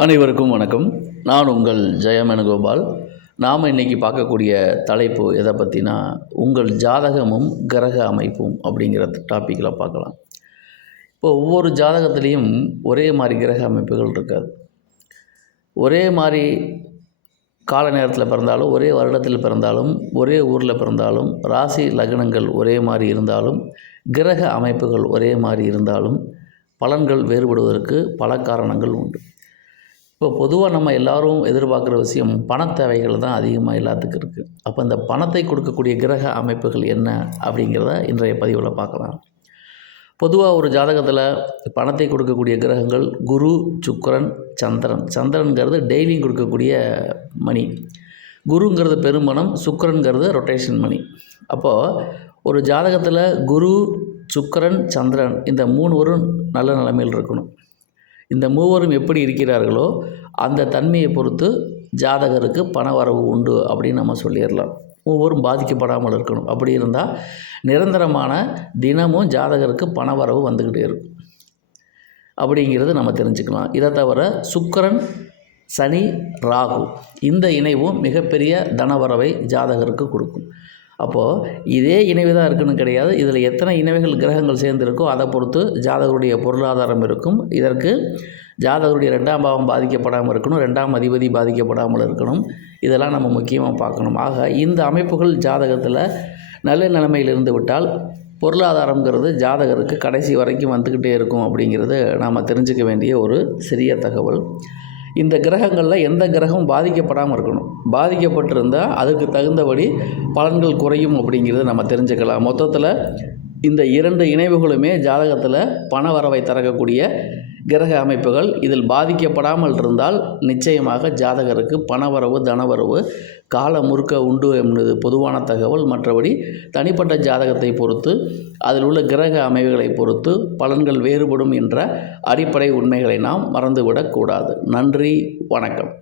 அனைவருக்கும் வணக்கம். நான் உங்கள் ஜெயமேனுகோபால். நாம் இன்றைக்கி பார்க்கக்கூடிய தலைப்பு எதை பற்றினா உங்கள் ஜாதகமும் கிரக அமைப்பும் அப்படிங்கிற டாப்பிக்கில் பார்க்கலாம். இப்போ ஒவ்வொரு ஜாதகத்துலேயும் ஒரே மாதிரி கிரக அமைப்புகள் இருக்காது. ஒரே மாதிரி கால நேரத்தில் பிறந்தாலும் ஒரே வருடத்தில் பிறந்தாலும் ஒரே ஊரில் பிறந்தாலும் ராசி லக்னங்கள் ஒரே மாதிரி இருந்தாலும் கிரக அமைப்புகள் ஒரே மாதிரி இருந்தாலும் பலன்கள் வேறுபடுவதற்கு பல காரணங்கள் உண்டு. இப்போ பொதுவாக நம்ம எல்லாரும் எதிர்பார்க்குற விஷயம் பண தேவைகள் தான் அதிகமாக எல்லாத்துக்கும் இருக்குது அப்போ இந்த பணத்தை கொடுக்கக்கூடிய கிரக அமைப்புகள் என்ன அப்படிங்கிறத இன்றைய பதிவில் பார்க்கலாம். பொதுவாக ஒரு ஜாதகத்தில் பணத்தை கொடுக்கக்கூடிய கிரகங்கள் குரு சுக்கரன் சந்திரன். சந்திரன்கிறது டெய்லியும் கொடுக்கக்கூடிய மணி. குருங்கிறது பெருமணம் சுக்கிரன்கிறது ரொட்டேஷன் மணி. அப்போது ஒரு ஜாதகத்தில் குரு சுக்கரன் சந்திரன் இந்த மூணு ஒரு நல்ல நிலைமையில் இருக்கணும். இந்த மூவரும் எப்படி இருக்கிறார்களோ அந்த தன்மையை பொறுத்து ஜாதகருக்கு பண வரவு உண்டு அப்படின்னு நம்ம சொல்லிடலாம். ஒவ்வொரும் பாதிக்கப்படாமல் இருக்கணும். அப்படி இருந்தால் நிரந்தரமான தினமும் ஜாதகருக்கு பண வரவு வந்துக்கிட்டே இருக்கும். அப்படிங்கிறது நம்ம தெரிஞ்சுக்கலாம். இதை தவிர சுக்கரன் சனி ராகு இந்த இணைவும் மிகப்பெரிய தனவரவை ஜாதகருக்கு கொடுக்கும். அப்போது இதே இணைவு தான் இருக்குன்னு கிடையாது. இதில் எத்தனை இணைவுகள் கிரகங்கள் சேர்ந்திருக்கோ அதை பொறுத்து ஜாதகருடைய பொருளாதாரம் இருக்கும். இதற்கு ஜாதகருடைய ரெண்டாம் பாவம் பாதிக்கப்படாமல் இருக்கணும். ரெண்டாம் அதிபதி பாதிக்கப்படாமல் இருக்கணும். இதெல்லாம் நம்ம முக்கியமாக பார்க்கணும். ஆக இந்த அமைப்புகள் ஜாதகத்தில் நல்ல நிலைமையில் இருந்து விட்டால் பொருளாதாரங்கிறது ஜாதகருக்கு கடைசி வரைக்கும் வந்துக்கிட்டே இருக்கும் அப்படிங்கிறது நாம் தெரிஞ்சுக்க வேண்டிய ஒரு சிறிய தகவல். இந்த கிரகங்களில் எந்த கிரகமும் பாதிக்கப்படாமல் இருக்கணும். பாதிக்கப்பட்டிருந்தால் அதுக்கு தகுந்தபடி பலன்கள் குறையும் அப்படிங்கிறத நம்ம தெரிஞ்சுக்கலாம். மொத்தத்தில் இந்த இரண்டு இணைவுகளுமே ஜாதகத்தில் பண வரவை தரக்கூடிய கிரக அமைப்புகள் இதில் பாதிக்கப்படாமல் இருந்தால் நிச்சயமாக ஜாதகருக்கு பணவரவு தனவரவு கால முறுக்க உண்டு என்பது பொதுவான தகவல். மற்றபடி தனிப்பட்ட ஜாதகத்தை பொறுத்து அதில் உள்ள கிரக அமைவுகளை பொறுத்து பலன்கள் வேறுபடும் என்ற அடிப்படை உண்மைகளை நாம் மறந்துவிடக்கூடாது. நன்றி வணக்கம்.